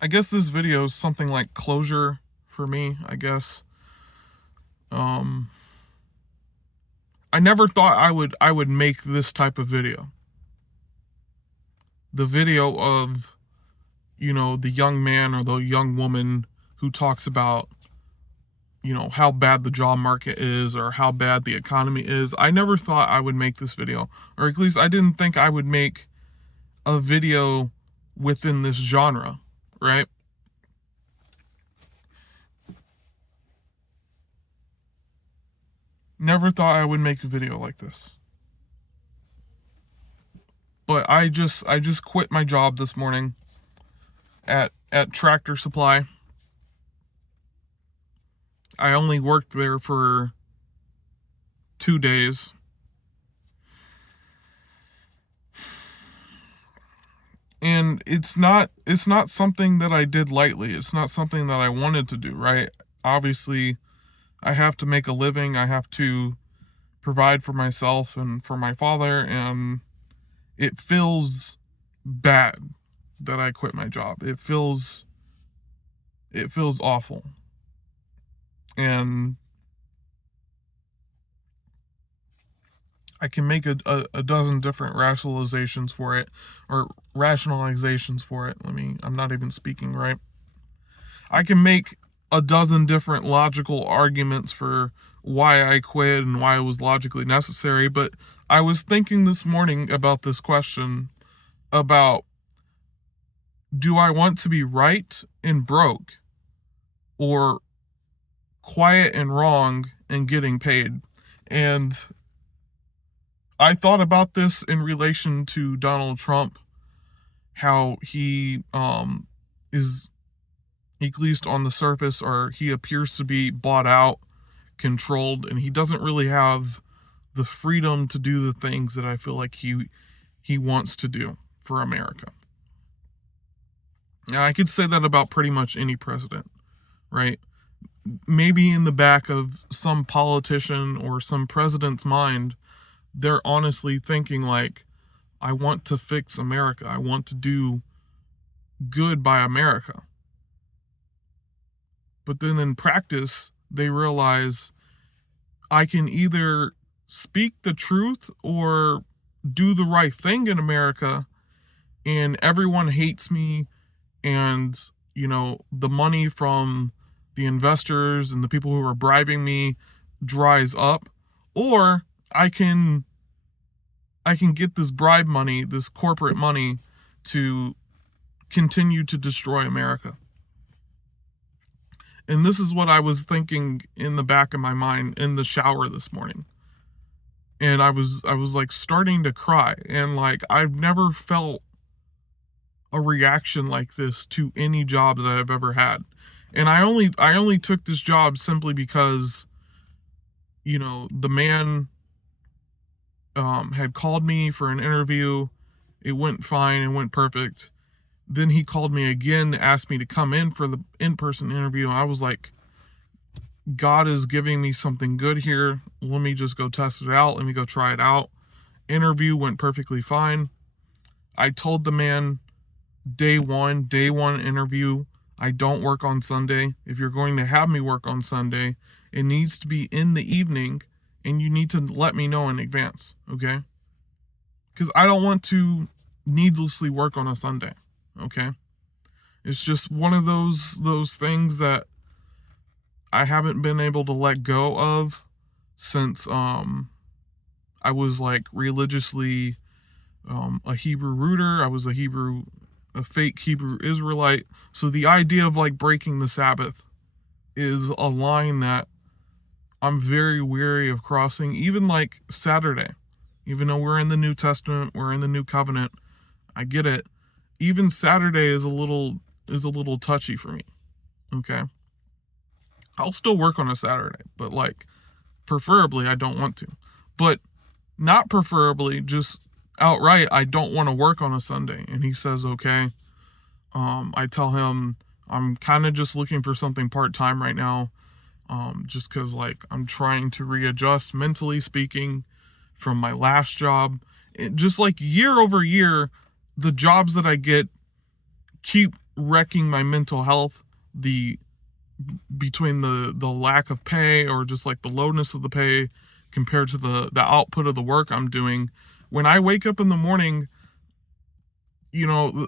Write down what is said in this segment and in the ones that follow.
I guess this video is something like closure for me, I guess. Um, I never thought I would make this type of video. The video of, the young man or the young woman who talks about, how bad the job market is or how bad the economy is. I never thought I would make this video, or at least I didn't think I would make a video within this genre, right? Never thought I would make a video like this. But I just quit my job this morning at Tractor Supply. I only worked there for 2 days. And it's not something that I did lightly. It's not something that I wanted to do, right? Obviously, I have to make a living. I have to provide for myself and for my father, and it feels bad that I quit my job. It feels awful. And I can make a dozen different rationalizations for it, or rationalizations for it. I'm not even speaking right. I can make a dozen different logical arguments for why I quit and why it was logically necessary, but I was thinking this morning about this question about, do I want to be right and broke, or quiet and wrong and getting paid? And I thought about this in relation to Donald Trump, how he is, at least on the surface, or he appears to be bought out, controlled, and he doesn't really have the freedom to do the things that I feel like he wants to do for America. Now, I could say that about pretty much any president, right? Maybe in the back of some politician or some president's mind, they're honestly thinking like, I want to fix America. I want to do good by America. But then in practice, they realize I can either speak the truth or do the right thing in America, and everyone hates me, and, the money from the investors and the people who are bribing me dries up, or I can get this bribe money, this corporate money, to continue to destroy America. And this is what I was thinking in the back of my mind in the shower this morning. And I was like starting to cry, and like I've never felt a reaction like this to any job that I've ever had. And I only took this job simply because, the man had called me for an interview. It went fine. It went perfect. Then he called me again, asked me to come in for the in-person interview. I was like, God is giving me something good here. Let me just go test it out. Let me go try it out. Interview went perfectly fine. I told the man day one interview, I don't work on Sunday. If you're going to have me work on Sunday, it needs to be in the evening, and you need to let me know in advance, okay? Because I don't want to needlessly work on a Sunday, okay? It's just one of those things that I haven't been able to let go of since I was like religiously a Hebrew rooter. I was a fake Hebrew Israelite. So the idea of like breaking the Sabbath is a line that I'm very weary of crossing. Even like Saturday, even though we're in the New Testament, we're in the New Covenant, I get it. Even Saturday is a little touchy for me. Okay. I'll still work on a Saturday, but like preferably I don't want to. But not preferably, just outright, I don't want to work on a Sunday. And he says, okay. I tell him I'm kind of just looking for something part-time right now. Just because like I'm trying to readjust mentally speaking from my last job. Just like year over year, the jobs that I get keep wrecking my mental health, between the lack of pay, or just like the lowness of the pay compared to the output of the work I'm doing. When I wake up in the morning,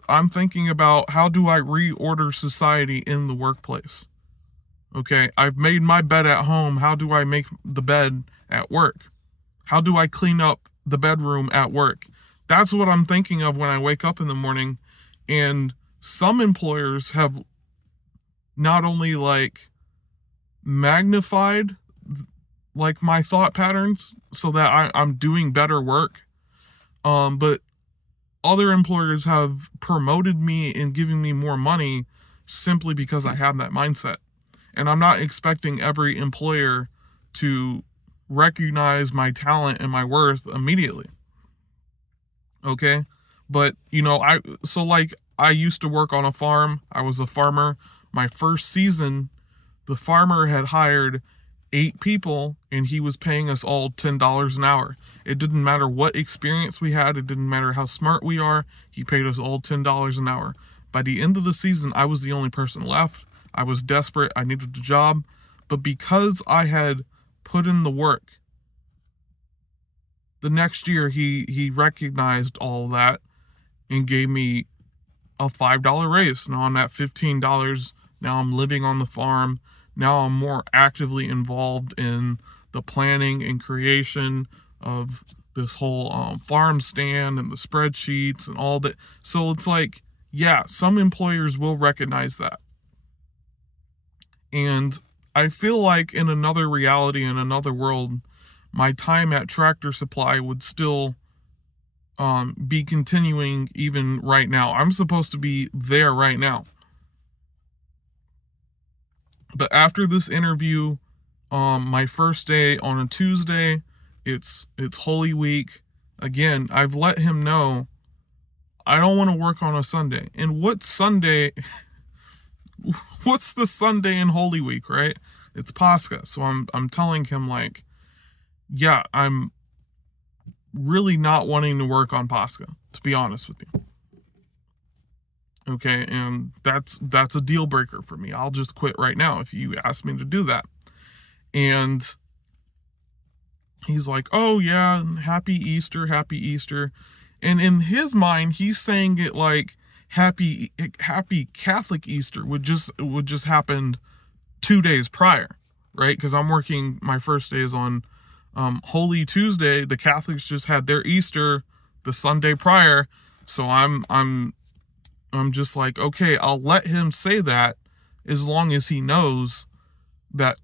I'm thinking about, how do I reorder society in the workplace? Okay, I've made my bed at home. How do I make the bed at work? How do I clean up the bedroom at work? That's what I'm thinking of when I wake up in the morning. And some employers have not only like magnified like my thought patterns so that I'm doing better work, but other employers have promoted me and giving me more money simply because I have that mindset. And I'm not expecting every employer to recognize my talent and my worth immediately. Okay? But, I used to work on a farm. I was a farmer. My first season, the farmer had hired 8 people and he was paying us all $10 an hour. It didn't matter what experience we had. It didn't matter how smart we are. He paid us all $10 an hour. By the end of the season, I was the only person left. I was desperate. I needed a job. But because I had put in the work, the next year he recognized all that and gave me a $5 raise. Now I'm at $15. Now I'm living on the farm. Now I'm more actively involved in the planning and creation of this whole farm stand and the spreadsheets and all that. So it's like, yeah, some employers will recognize that. And I feel like in another reality, in another world, my time at Tractor Supply would still be continuing even right now. I'm supposed to be there right now. But after this interview, my first day on a Tuesday, it's Holy Week. Again, I've let him know I don't want to work on a Sunday. And what Sunday? What's the Sunday in Holy Week, right? It's Pascha. So I'm telling him like, yeah, I'm really not wanting to work on Pascha, to be honest with you. Okay, and that's a deal breaker for me. I'll just quit right now if you ask me to do that. And he's like, "Oh yeah, happy Easter, happy Easter." And in his mind, he's saying it like happy Catholic Easter would just happen 2 days prior, right? Because I'm working, my first day is on Holy Tuesday. The Catholics just had their Easter the Sunday prior, so I'm just like, okay, I'll let him say that as long as he knows that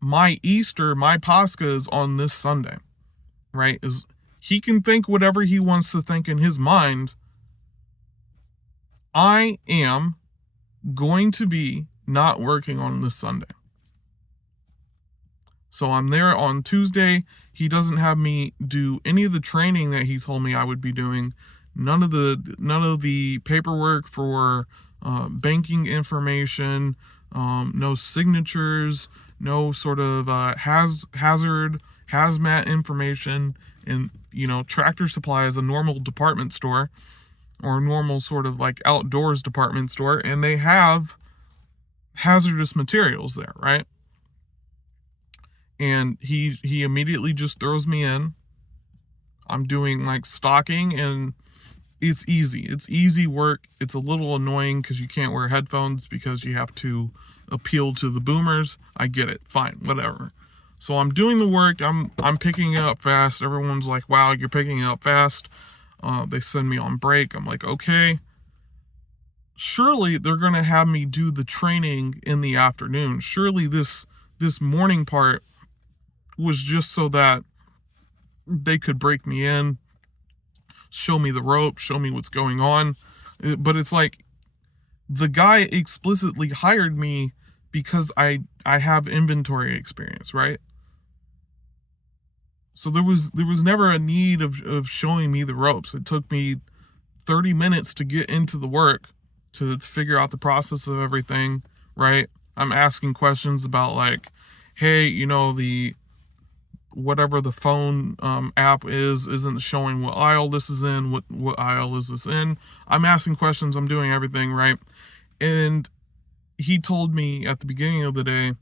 my Easter, my Pascha is on this Sunday, right? Is he can think whatever he wants to think in his mind. I am going to be not working on this Sunday. So I'm there on Tuesday. He doesn't have me do any of the training that he told me I would be doing. None of the paperwork for banking information, no signatures, no sort of hazmat information. And Tractor Supply is a normal department store, or a normal sort of like outdoors department store, and they have hazardous materials there, right? And he immediately just throws me in. I'm doing like stocking, and it's easy work. It's a little annoying because you can't wear headphones because you have to appeal to the boomers. I get it, fine, whatever. So I'm doing the work. I'm picking it up fast. Everyone's like, wow, you're picking it up fast. They send me on break. I'm like, okay, surely they're gonna have me do the training in the afternoon. Surely this morning part was just so that they could break me in, show me the rope, show me what's going on. But it's like, the guy explicitly hired me because I have inventory experience, right? So there was never a need of showing me the ropes. It took me 30 minutes to get into the work, to figure out the process of everything, right? I'm asking questions about like, hey, the whatever the phone app isn't showing what aisle this is in, what aisle is this in. I'm asking questions, I'm doing everything, right? And he told me at the beginning of the day,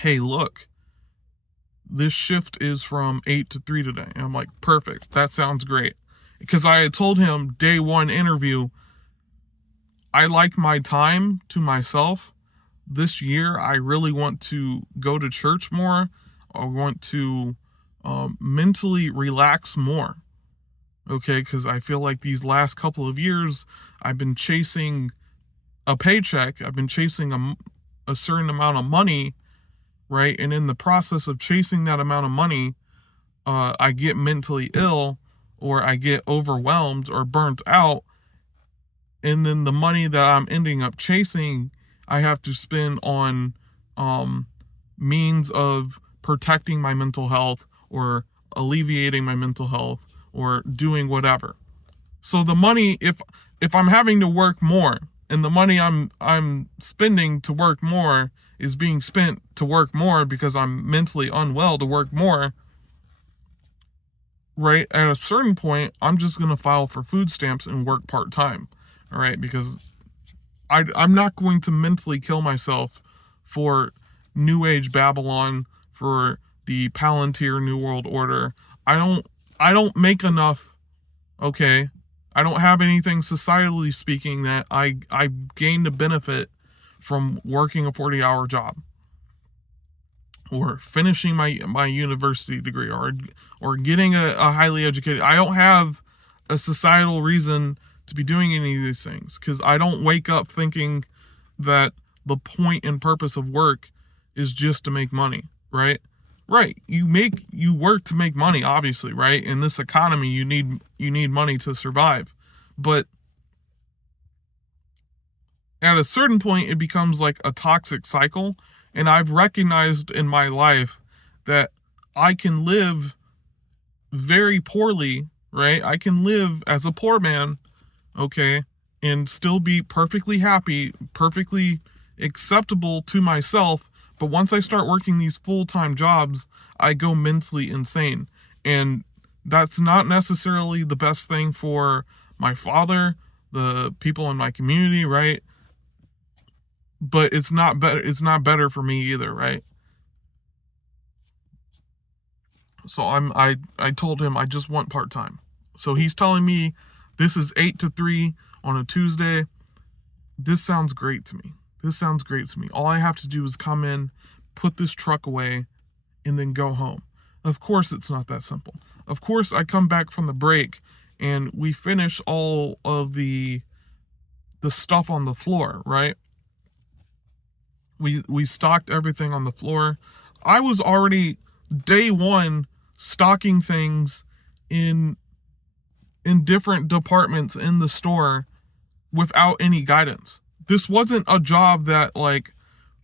hey, look, this shift is from 8 to 3 today. And I'm like, perfect. That sounds great. Because I had told him day one interview, I like my time to myself. This year, I really want to go to church more. I want to mentally relax more. Okay, because I feel like these last couple of years, I've been chasing a paycheck. I've been chasing a certain amount of money, right? And in the process of chasing that amount of money, I get mentally ill, or I get overwhelmed or burnt out. And then the money that I'm ending up chasing, I have to spend on means of protecting my mental health, or alleviating my mental health, or doing whatever. So the money, if I'm having to work more, and the money I'm spending to work more is being spent to work more because I'm mentally unwell to work more, right? At a certain point, I'm just going to file for food stamps and work part-time, all right? Because I'm not going to mentally kill myself for New Age Babylon, for the Palantir New World Order. I don't make enough, okay? I don't have anything societally speaking that I gained a benefit from working a 40-hour job, or finishing my university degree, or getting a highly educated. I don't have a societal reason to be doing any of these things, because I don't wake up thinking that the point and purpose of work is just to make money, right? Right. You work to make money, obviously, right? In this economy, you need money to survive. But at a certain point, it becomes like a toxic cycle. And I've recognized in my life that I can live very poorly, right? I can live as a poor man, okay, and still be perfectly happy, perfectly acceptable to myself. But once I start working these full-time jobs, I go mentally insane. And that's not necessarily the best thing for my father, the people in my community, right? But it's not better for me either, right? So I told him I just want part-time. So he's telling me this is 8 to 3 on a Tuesday. This sounds great to me. This sounds great to me. All I have to do is come in, put this truck away, and then go home. Of course, it's not that simple. Of course, I come back from the break and we finish all of the stuff on the floor, right? We stocked everything on the floor. I was already day one stocking things in different departments in the store without any guidance. This wasn't a job that, like,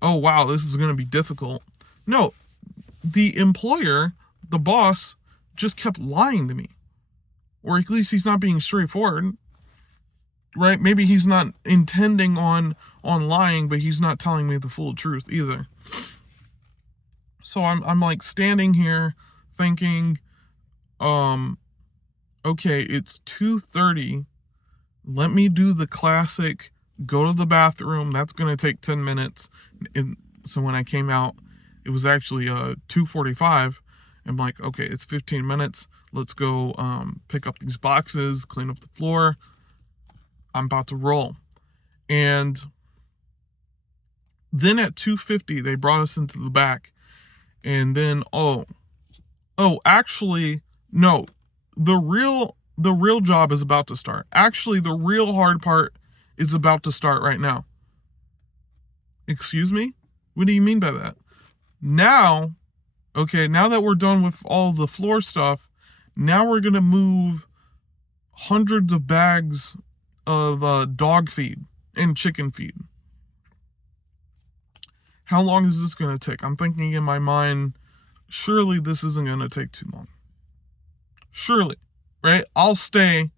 oh wow, this is going to be difficult. No, the employer, the boss, just kept lying to me. Or at least he's not being straightforward, right? Maybe he's not intending on lying, but he's not telling me the full truth either. So I'm like standing here thinking, okay, it's 2:30. Let me do the classic go to the bathroom. That's going to take 10 minutes. And so when I came out, it was actually 2:45. I'm like, okay, it's 15 minutes. Let's go pick up these boxes, clean up the floor. I'm about to roll. And then at 2:50, they brought us into the back. And then, actually, no, the real job is about to start. Actually, the real hard part is about to start right now. Excuse me? What do you mean by that? Now, okay, now that we're done with all the floor stuff, now we're going to move hundreds of bags of dog feed and chicken feed. How long is this going to take? I'm thinking in my mind, surely this isn't going to take too long. Surely, right? I'll stay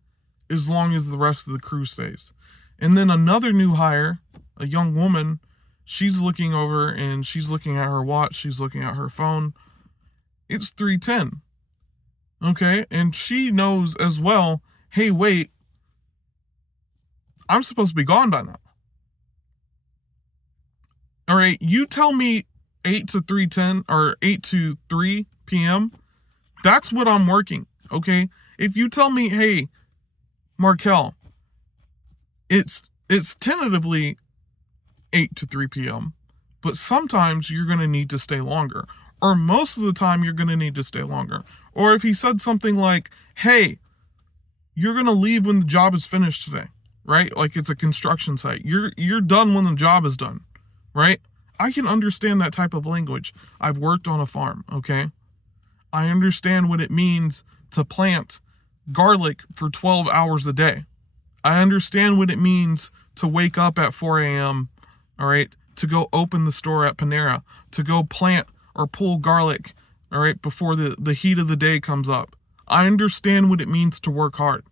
as long as the rest of the crew stays. And then another new hire, a young woman, she's looking over and she's looking at her watch. She's looking at her phone. It's 3:10. Okay. And she knows as well, hey, wait, I'm supposed to be gone by now. All right, you tell me 8 to 3:10 or 8 to 3 p.m. That's what I'm working, okay? If you tell me, "Hey, Markel, it's tentatively 8 to 3 p.m., but sometimes you're going to need to stay longer, or most of the time you're going to need to stay longer." Or if he said something like, "Hey, you're going to leave when the job is finished today," right? Like it's a construction site. You're done when the job is done, right? I can understand that type of language. I've worked on a farm, okay? I understand what it means to plant garlic for 12 hours a day. I understand what it means to wake up at 4 a.m., all right, to go open the store at Panera, to go plant or pull garlic, all right, before the heat of the day comes up. I understand what it means to work hard.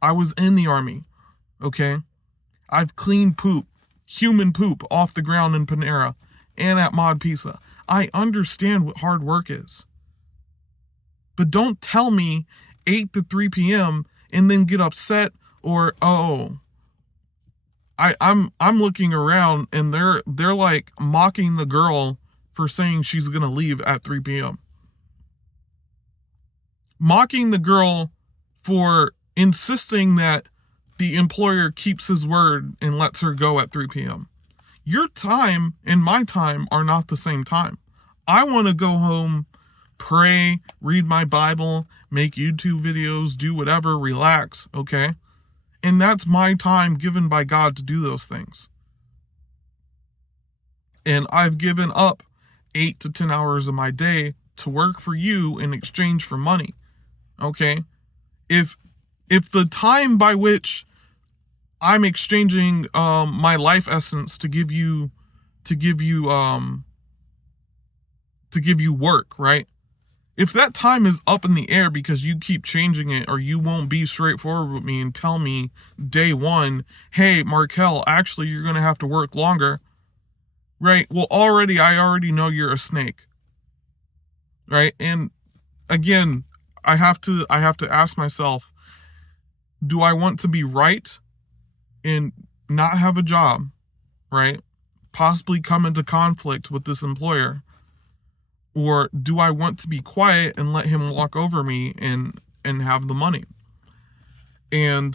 I was in the army, okay? I've cleaned poop, human poop, off the ground in Panera and at Mod Pizza. I understand what hard work is. But don't tell me 8 to 3 p.m. and then get upset or, oh, I'm looking around and they're like mocking the girl for saying she's gonna leave at 3 p.m. Mocking the girl for insisting that the employer keeps his word and lets her go at 3 p.m. Your time and my time are not the same time. I want to go home, pray, read my Bible, make YouTube videos, do whatever, relax, okay? And that's my time given by God to do those things. And I've given up 8 to 10 hours of my day to work for you in exchange for money, okay? If the time by which I'm exchanging my life essence to give you work, right? If that time is up in the air because you keep changing it, or you won't be straightforward with me and tell me day one, "Hey, Markel, actually you're going to have to work longer," right? Well, I already know you're a snake, right? And again, I have to ask myself, do I want to be right and not have a job, right? Possibly come into conflict with this employer, or do I want to be quiet and let him walk over me and have the money? And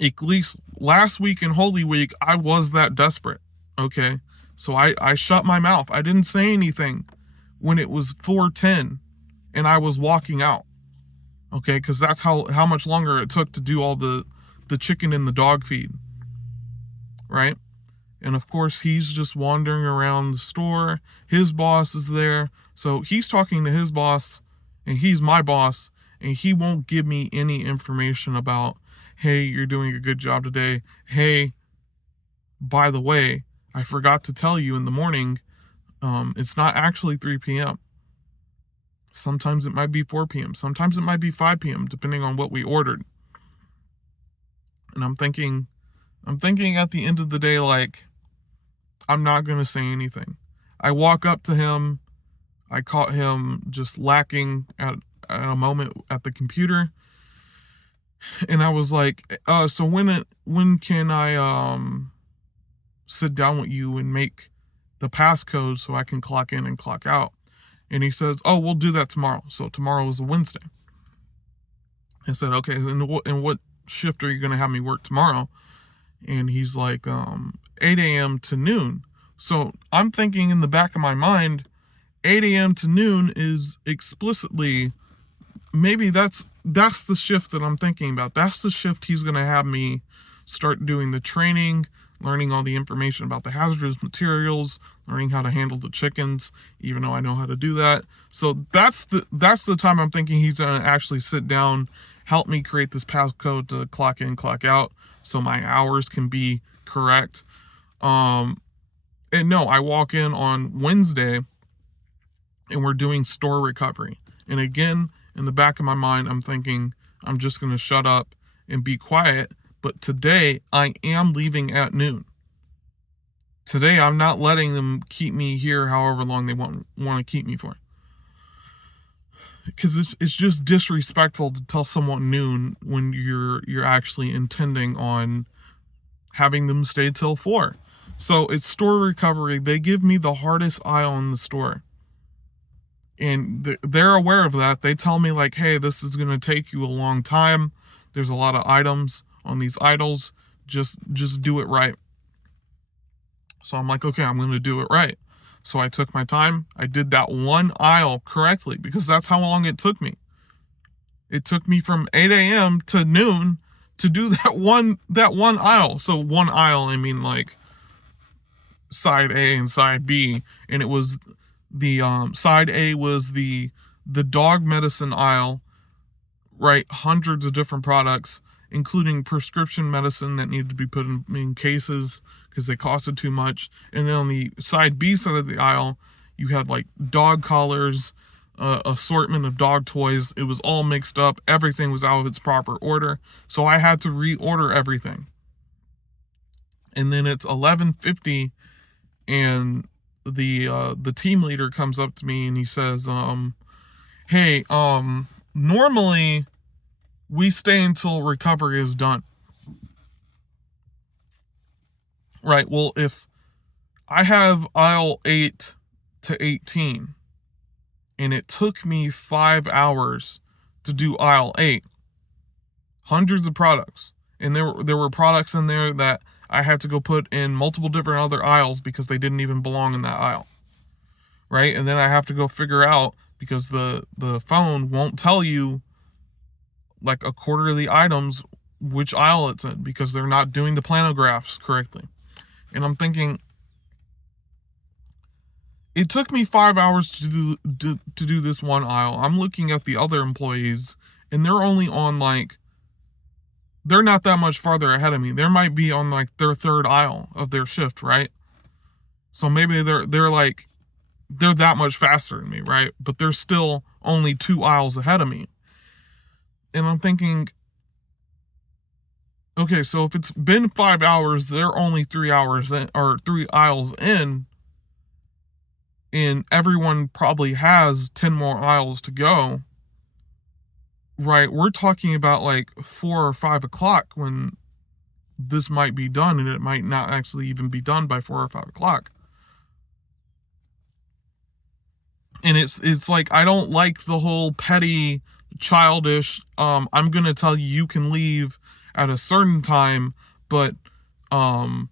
at least last week in Holy Week, I was that desperate. Okay. So I shut my mouth. I didn't say anything when it was 4:10 and I was walking out. Okay, because that's how much longer it took to do all the chicken and the dog feed. Right? And of course, he's just wandering around the store. His boss is there. So he's talking to his boss, and he's my boss, and he won't give me any information about, "Hey, you're doing a good job today. Hey, by the way, I forgot to tell you in the morning, it's not actually 3 p.m. Sometimes it might be 4 p.m. Sometimes it might be 5 p.m., depending on what we ordered." And I'm thinking at the end of the day, like, I'm not going to say anything. I walk up to him. I caught him just lacking at a moment at the computer. And I was like, so when can I sit down with you and make the passcode so I can clock in and clock out? And he says, "Oh, we'll do that tomorrow." So tomorrow is a Wednesday. I said, "Okay, and what shift are you going to have me work tomorrow?" And he's like, 8 a.m. to noon. So I'm thinking in the back of my mind, 8 a.m. to noon is explicitly, maybe that's the shift that I'm thinking about. That's the shift he's going to have me start doing the training, learning all the information about the hazardous materials, learning how to handle the chickens, even though I know how to do that. So that's the time I'm thinking he's going to actually sit down, help me create this passcode to clock in, clock out, so my hours can be correct. And no, I walk in on Wednesday and we're doing store recovery. And again, in the back of my mind, I'm thinking I'm just going to shut up and be quiet. But today I am leaving at noon. Today I'm not letting them keep me here however long they want to keep me for. Because it's just disrespectful to tell someone noon when you're actually intending on having them stay till 4. So it's store recovery. They give me the hardest aisle in the store. And they're aware of that. They tell me like, hey, this is going to take you a long time. There's a lot of items on these aisles. Just do it right. So I'm like, okay, I'm going to do it right. So I took my time. I did that one aisle correctly because that's how long it took me. It took me from 8 a.m. to noon to do that one aisle. So one aisle, I mean like side A and side B, and it was the side A was the dog medicine aisle, right? Hundreds of different products, including prescription medicine that needed to be put in cases because they costed too much. And then on the side B side of the aisle, you had like dog collars, assortment of dog toys. It was all mixed up. Everything was out of its proper order. So I had to reorder everything. And then it's 11:50 and the team leader comes up to me and he says, hey, normally we stay until recovery is done. Right. Well, if I have aisle 8 to 18 and it took me 5 hours to do aisle 8, hundreds of products, and there were products in there that I had to go put in multiple different other aisles because they didn't even belong in that aisle. Right? And then I have to go figure out, because the phone won't tell you like a quarter of the items which aisle it's in because they're not doing the planographs correctly. And I'm thinking, it took me 5 hours to do this one aisle. I'm looking at the other employees and they're only on like, they're not that much farther ahead of me. They might be on like their third aisle of their shift, right? So maybe they're that much faster than me, right? But they're still only 2 aisles ahead of me. And I'm thinking, okay, so if it's been 5 hours, they're only 3 hours in, or 3 aisles in, and everyone probably has 10 more aisles to go, right? We're talking about like 4 or 5 o'clock when this might be done, and it might not actually even be done by 4 or 5 o'clock. And it's like, I don't like the whole petty, childish, I'm gonna tell you you can leave at a certain time, but I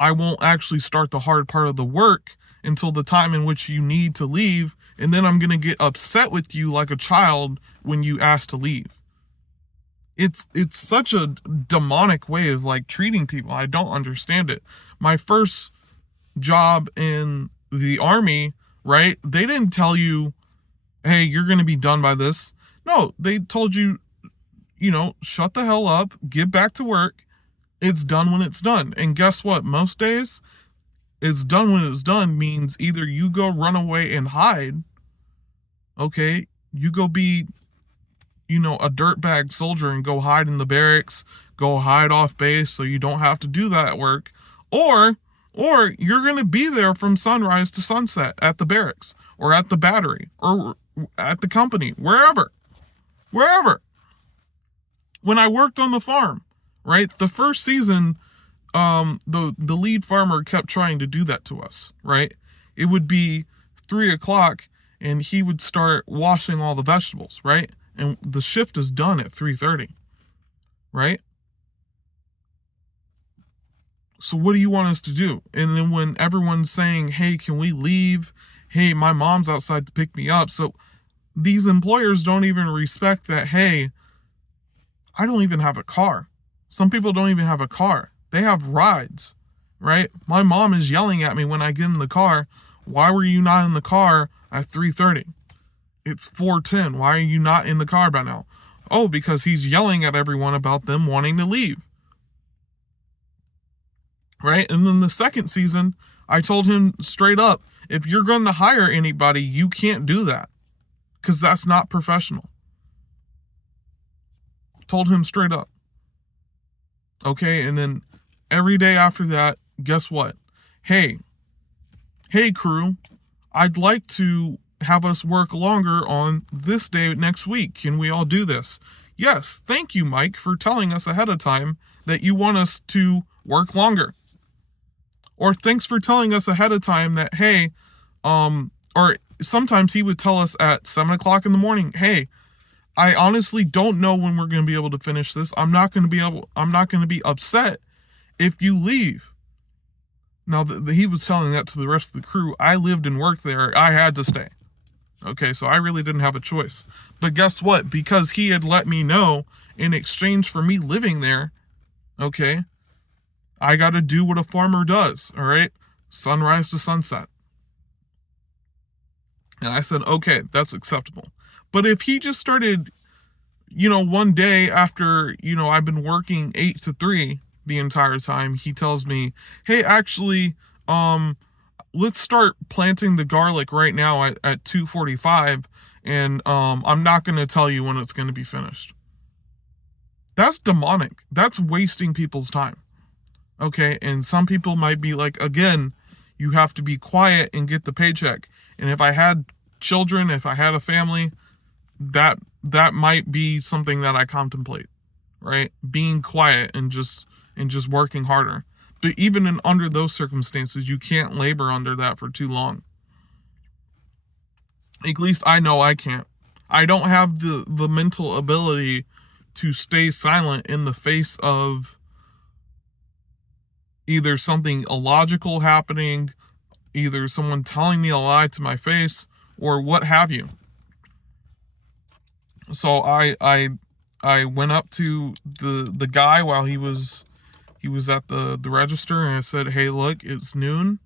won't actually start the hard part of the work until the time in which you need to leave, and then I'm gonna get upset with you like a child when you ask to leave. It's such a demonic way of like treating people. I don't understand it. My first job in the army, right? They didn't tell you, hey, you're going to be done by this. No, they told you, shut the hell up, get back to work. It's done when it's done. And guess what? Most days, it's done when it's done means either you go run away and hide, okay? You go be, a dirtbag soldier and go hide in the barracks, go hide off base so you don't have to do that work. Or you're going to be there from sunrise to sunset at the barracks or at the battery or at the company, wherever. When I worked on the farm, right? The first season, the lead farmer kept trying to do that to us, right? It would be 3 o'clock and he would start washing all the vegetables, right? And the shift is done at 3:30, right? So what do you want us to do? And then when everyone's saying, hey, can we leave? Hey, my mom's outside to pick me up. So these employers don't even respect that, hey, I don't even have a car. Some people don't even have a car. They have rides, right? My mom is yelling at me when I get in the car. Why were you not in the car at 3:30? It's 4:10. Why are you not in the car by now? Oh, because he's yelling at everyone about them wanting to leave. Right? And then the second season, I told him straight up, if you're going to hire anybody, you can't do that because that's not professional. Told him straight up. Okay, and then every day after that, guess what? Hey crew, I'd like to have us work longer on this day next week. Can we all do this? Yes, thank you, Mike, for telling us ahead of time that you want us to work longer. Or thanks for telling us ahead of time that, hey, or sometimes he would tell us at 7 o'clock in the morning, hey, I honestly don't know when we're going to be able to finish this. I'm not going to be upset if you leave. Now, he was telling that to the rest of the crew. I lived and worked there. I had to stay. Okay, so I really didn't have a choice. But guess what? Because he had let me know in exchange for me living there, okay, I got to do what a farmer does, all right? Sunrise to sunset. And I said, okay, that's acceptable. But if he just started, one day after, I've been working 8 to 3 the entire time, he tells me, hey, actually, let's start planting the garlic right now at 2:45, and I'm not going to tell you when it's going to be finished. That's demonic. That's wasting people's time. Okay, and some people might be like, again, you have to be quiet and get the paycheck. And if I had children, if I had a family, that might be something that I contemplate, right? Being quiet and just working harder. But even under those circumstances, you can't labor under that for too long. At least I know I can't. I don't have the mental ability to stay silent in the face of either something illogical happening, either someone telling me a lie to my face, or what have you. So I went up to the guy while he was at the register, and I said, hey, look, it's noon.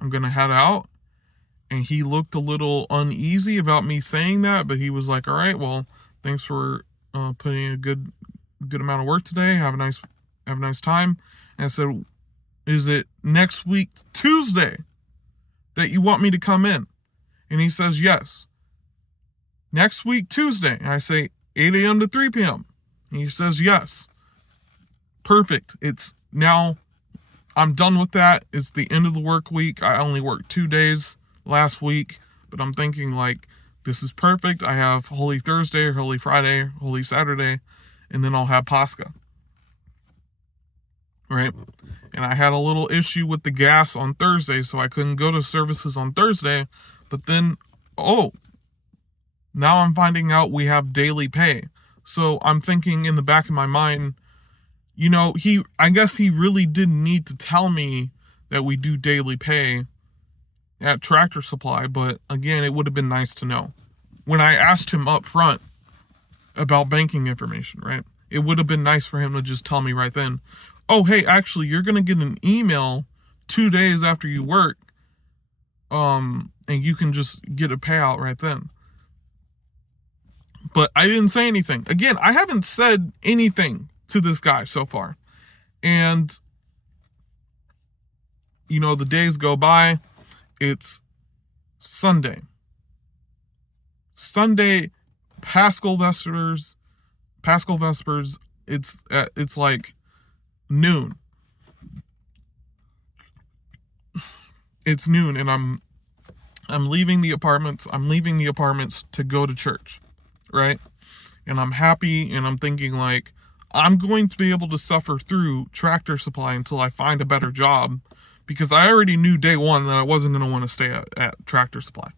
I'm going to head out. And he looked a little uneasy about me saying that, but he was like, all right, well, thanks for putting in a good amount of work today. Have a nice time. And I said, is it next week, Tuesday, that you want me to come in? And he says, yes. Next week, Tuesday. And I say, 8 a.m. to 3 p.m. And he says, yes. Perfect. It's now, I'm done with that. It's the end of the work week. I only worked 2 days last week, but I'm thinking like, this is perfect. I have Holy Thursday, Holy Friday, Holy Saturday, and then I'll have Pascha. Right? And I had a little issue with the gas on Thursday, so I couldn't go to services on Thursday. But then, now I'm finding out we have daily pay. So I'm thinking in the back of my mind, I guess he really didn't need to tell me that we do daily pay at Tractor Supply, but again, it would have been nice to know. When I asked him up front about banking information, right? It would have been nice for him to just tell me right then, oh, hey, actually, you're going to get an email 2 days after you work, and you can just get a payout right then. But I didn't say anything. Again, I haven't said anything to this guy so far. And, the days go by. It's Sunday. Paschal Vespers. It's like noon. It's noon, and I'm leaving the apartments. I'm leaving the apartments to go to church, right? And I'm happy, and I'm thinking like, I'm going to be able to suffer through Tractor Supply until I find a better job, because I already knew day one that I wasn't going to want to stay at Tractor Supply.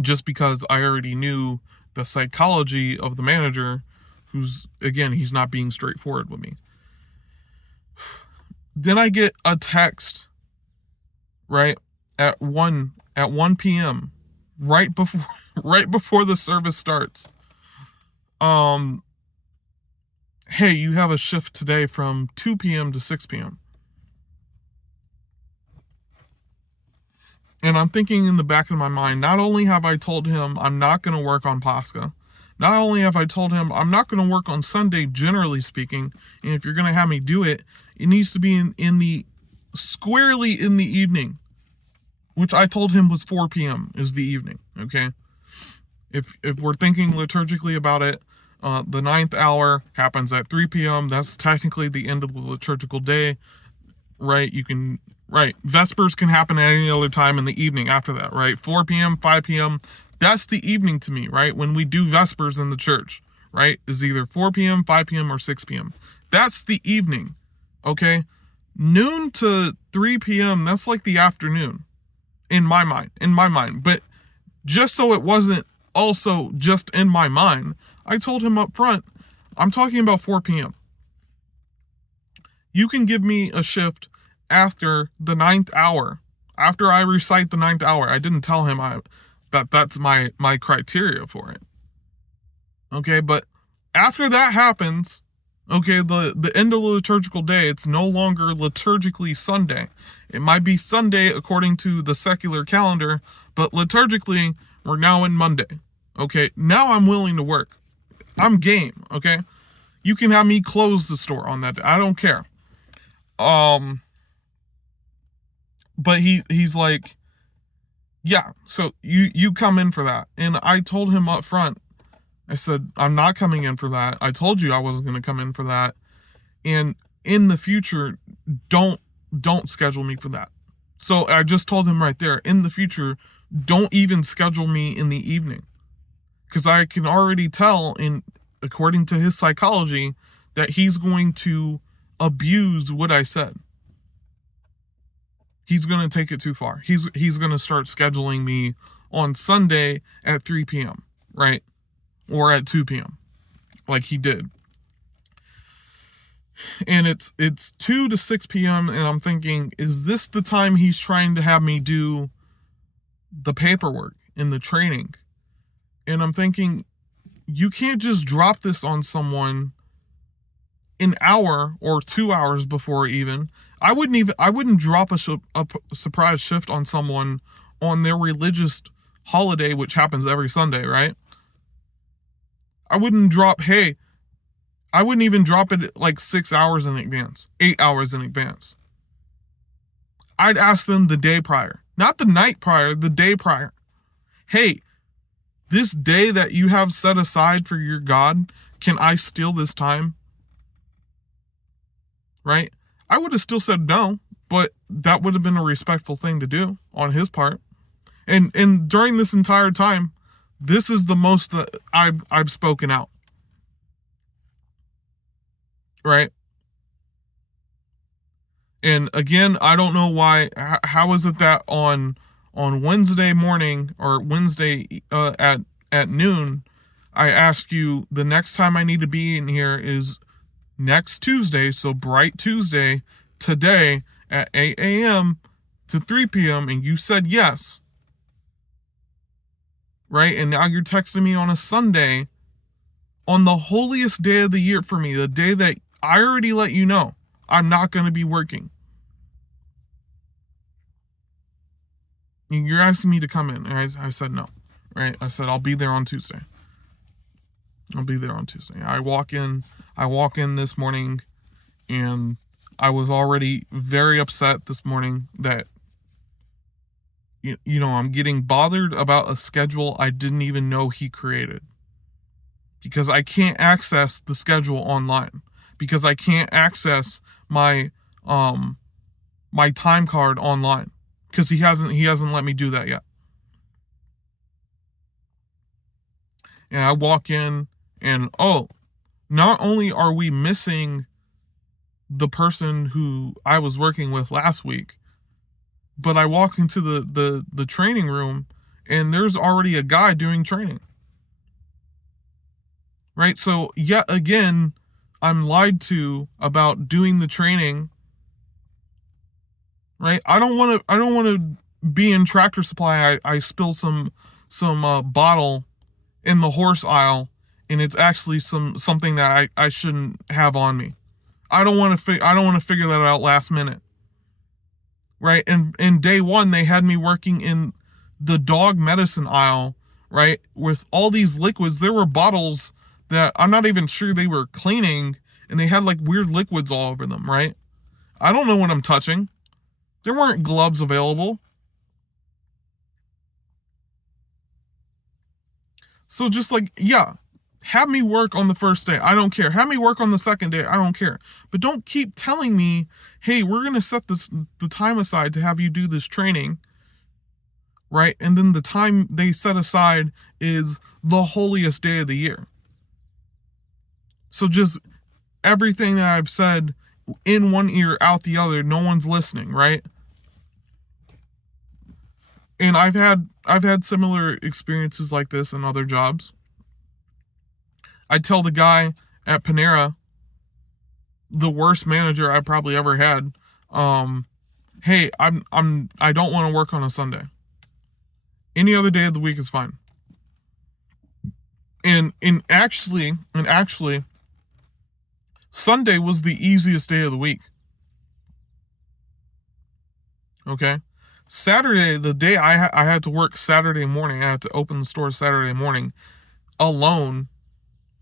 Just because I already knew the psychology of the manager, who's, again, he's not being straightforward with me. Then I get a text, right, at 1 p.m., right before the service starts. Hey, you have a shift today from 2 p.m. to 6 p.m. And I'm thinking in the back of my mind, not only have I told him I'm not going to work on Pascha, not only have I told him I'm not going to work on Sunday, generally speaking, and if you're going to have me do it, it needs to be squarely in the evening, which I told him was 4 p.m. is the evening, okay? If we're thinking liturgically about it, the 9th hour happens at 3 p.m. That's technically the end of the liturgical day, right? Vespers can happen at any other time in the evening after that, right? 4 p.m., 5 p.m., that's the evening to me, right? When we do Vespers in the church, right? Is either 4 p.m., 5 p.m., or 6 p.m. That's the evening, okay? Noon to 3 p.m., that's like the afternoon in my mind. But just so it wasn't also just in my mind, I told him up front, I'm talking about 4 p.m. You can give me a shift after the ninth hour. After I recite the ninth hour, I didn't tell him that's my criteria for it. Okay, but after that happens, okay, the end of the liturgical day, it's no longer liturgically Sunday. It might be Sunday according to the secular calendar, but liturgically, we're now in Monday. Okay, now I'm willing to work. I'm game, okay? You can have me close the store on that day. I don't care. But he's like, yeah, so you come in for that. And I told him up front, I said, I'm not coming in for that. I told you I wasn't going to come in for that. And in the future, don't schedule me for that. So I just told him right there, in the future, don't even schedule me in the evening. Because I can already tell, according to his psychology, that he's going to abuse what I said. He's going to take it too far. He's going to start scheduling me on Sunday at 3 p.m., right? Or at 2 p.m., like he did. And it's 2 to 6 p.m., and I'm thinking, is this the time he's trying to have me do the paperwork in the training? And I'm thinking, you can't just drop this on someone an hour or 2 hours before even. I wouldn't drop a surprise shift on someone on their religious holiday, which happens every Sunday, right? I wouldn't even drop it like 6 hours in advance, 8 hours in advance. I'd ask them the day prior, not the night prior, the day prior. Hey, this day that you have set aside for your God, can I steal this time? Right? I would have still said no, but that would have been a respectful thing to do on his part. And during this entire time, this is the most that I've spoken out. Right? And again, I don't know why. How is it that on Wednesday morning or Wednesday at noon, I ask you the next time I need to be in here is next Tuesday, so bright Tuesday, today at 8 a.m. to 3 p.m. and you said yes. Right? And now you're texting me on a Sunday, on the holiest day of the year for me, the day that I already let you know I'm not going to be working. You're asking me to come in. And I said no. Right? I said I'll be there on Tuesday. I walk in this morning, and I was already very upset this morning that I'm getting bothered about a schedule I didn't even know he created. Because I can't access the schedule online. Because I can't access my my time card online. Because he hasn't let me do that yet. And I walk in, and not only are we missing the person who I was working with last week, but I walk into the training room, and there's already a guy doing training. Right? So yet again, I'm lied to about doing the training. Right? I don't want to be in Tractor Supply. I spill some bottle in the horse aisle, and it's actually something that I shouldn't have on me. I don't want to figure that out last minute. Right? And in day one, they had me working in the dog medicine aisle, right? With all these liquids. There were bottles that I'm not even sure they were cleaning, and they had like weird liquids all over them, right? I don't know what I'm touching. There weren't gloves available. So just like, yeah, have me work on the first day. I don't care. Have me work on the second day. I don't care. But don't keep telling me, hey, we're going to set the time aside to have you do this training, right? And then the time they set aside is the holiest day of the year. So just everything that I've said in one ear, out the other. No one's listening, right? And I've had similar experiences like this in other jobs. I tell the guy at Panera, the worst manager I probably ever had, hey, I don't want to work on a Sunday. Any other day of the week is fine. And actually, Sunday was the easiest day of the week. Okay? Saturday, the day I had to work Saturday morning, I had to open the store Saturday morning alone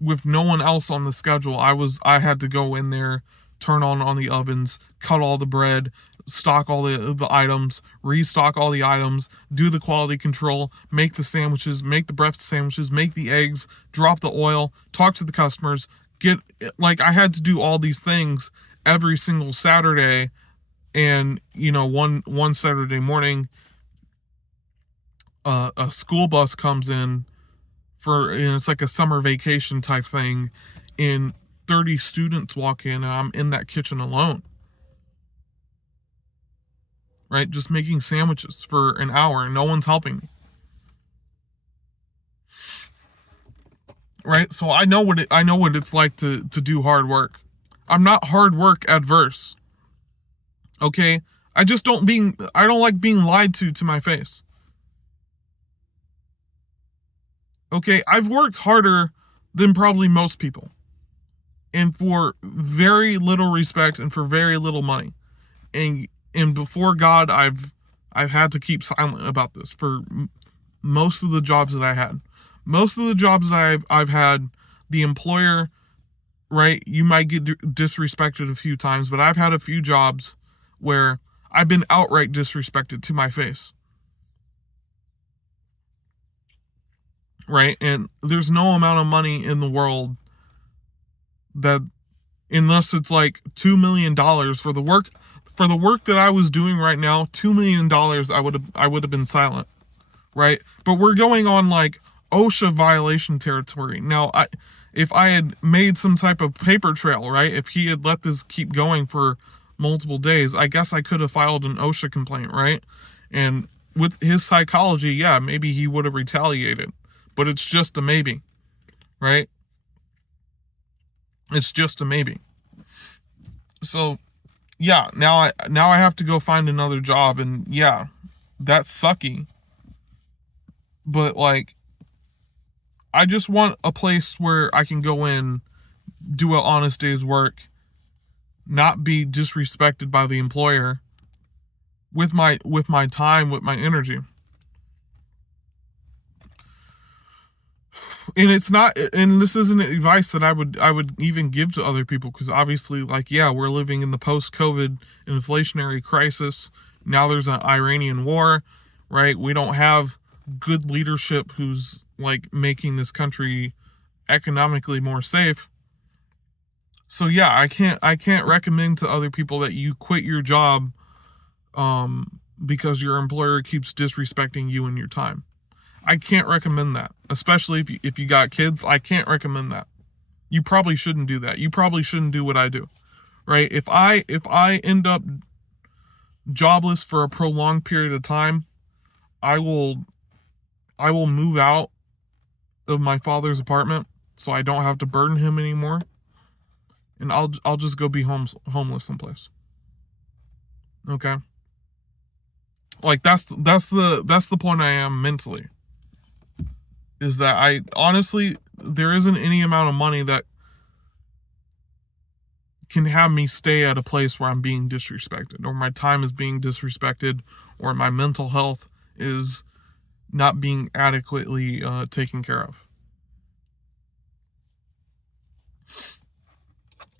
with no one else on the schedule. I had to go in there, turn on the ovens, cut all the bread, stock all the items, restock all the items, do the quality control, make the sandwiches, make the breakfast sandwiches, make the eggs, drop the oil, talk to the customers, I had to do all these things every single Saturday. And one Saturday morning, a school bus comes in and it's like a summer vacation type thing, and 30 students walk in, and I'm in that kitchen alone, right? Just making sandwiches for an hour, and no one's helping me, right? So I know what it's like to do hard work. I'm not hard work adverse. Okay? I don't like being lied to my face. Okay, I've worked harder than probably most people, and for very little respect and for very little money. And before God, I've had to keep silent about this for most of the jobs that I had. Most of the jobs that I've had, the employer, right? You might get disrespected a few times, but I've had a few jobs where I've been outright disrespected to my face. Right? And there's no amount of money in the world that, unless it's like $2 million for the work that I was doing right now, $2 million, I would have been silent. Right? But we're going on like OSHA violation territory. Now, if I had made some type of paper trail, right? If he had let this keep going for multiple days, I guess I could have filed an OSHA complaint, right? And with his psychology, yeah, maybe he would have retaliated. But it's just a maybe, right? It's just a maybe. So, yeah, now I have to go find another job, and yeah, that's sucky. But like, I just want a place where I can go in, do an honest day's work, not be disrespected by the employer, with my time, with my energy. And it's not, and this isn't advice that I would even give to other people, because obviously, like, yeah, we're living in the post-COVID inflationary crisis. Now there's an Iranian war, right? We don't have good leadership who's like making this country economically more safe. So yeah, I can't recommend to other people that you quit your job because your employer keeps disrespecting you and your time. I can't recommend that, especially if you got kids. I can't recommend that. You probably shouldn't do that. You probably shouldn't do what I do, right? If I end up jobless for a prolonged period of time, I will move out of my father's apartment so I don't have to burden him anymore, and I'll just go be homeless someplace. Okay? Like that's the point I am mentally. Is that I honestly, there isn't any amount of money that can have me stay at a place where I'm being disrespected, or my time is being disrespected, or my mental health is not being adequately taken care of.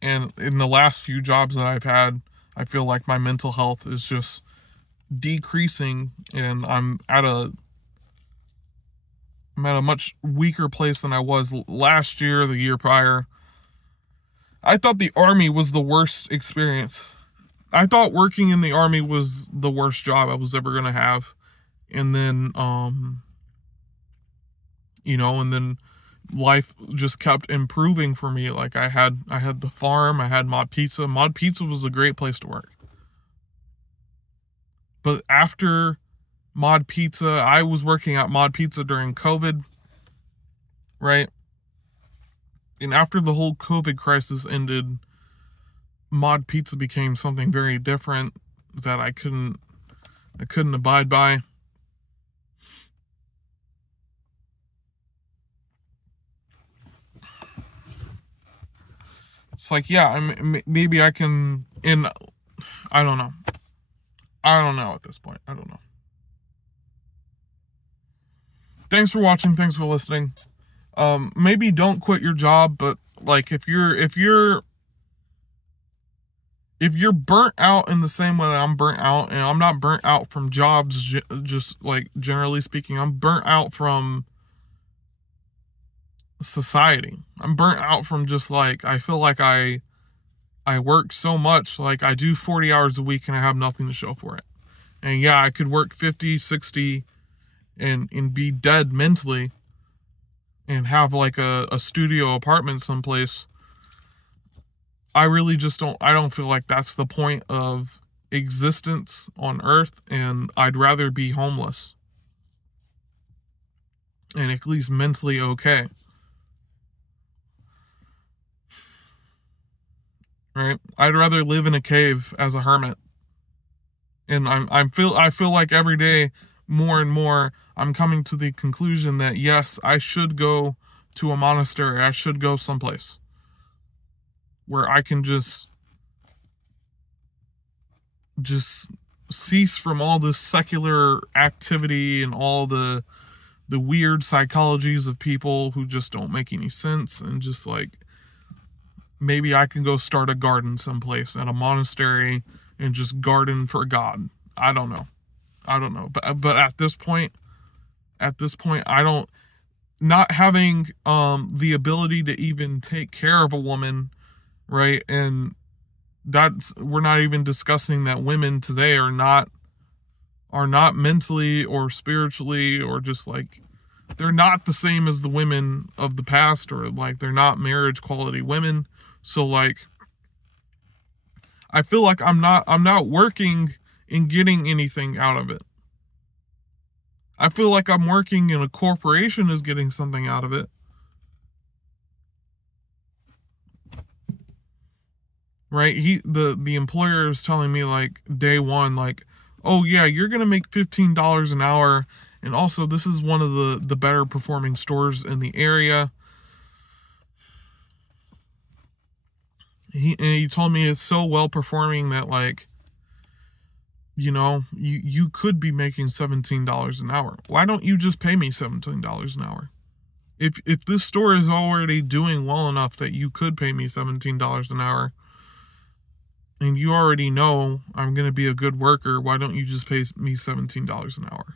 And in the last few jobs that I've had, I feel like my mental health is just decreasing, and I'm at a much weaker place than I was last year, the year prior. I thought the Army was the worst experience. I thought working in the Army was the worst job I was ever going to have. And then, and then life just kept improving for me. Like I had the farm, I had Mod Pizza. Mod Pizza was a great place to work. But after Mod Pizza, I was working at Mod Pizza during COVID, right? And after the whole COVID crisis ended, Mod Pizza became something very different that I couldn't abide by. It's like, yeah, maybe I can, and I don't know. I don't know at this point. I don't know. Thanks for watching. Thanks for listening. Maybe don't quit your job, but like if you're burnt out in the same way that I'm burnt out, and I'm not burnt out from jobs, just like generally speaking, I'm burnt out from society. I'm burnt out from just like, I feel like I work so much, like I do 40 hours a week and I have nothing to show for it. And yeah, I could work 50, 60 and be dead mentally and have like a studio apartment someplace. I really just I don't feel like that's the point of existence on Earth, and I'd rather be homeless and at least mentally okay. Right? I'd rather live in a cave as a hermit. And I feel like every day more and more I'm coming to the conclusion that yes, I should go to a monastery. I should go someplace where I can just cease from all this secular activity and all the weird psychologies of people who just don't make any sense, and just like maybe I can go start a garden someplace at a monastery and just garden for God. I don't know. But at this point, I don't, not having the ability to even take care of a woman, right? And that's, we're not even discussing that women today are not mentally or spiritually, or just like, they're not the same as the women of the past, or like they're not marriage quality women. So like I feel like I'm not working and getting anything out of it. I feel like I'm working and a corporation is getting something out of it. Right? The employer is telling me like day one, like, oh yeah, you're gonna make $15 an hour, and also this is one of the better performing stores in the area. He told me it's so well performing that like, you know, you could be making $17 an hour. Why don't you just pay me $17 an hour? If this store is already doing well enough that you could pay me $17 an hour, and you already know I'm going to be a good worker, why don't you just pay me $17 an hour?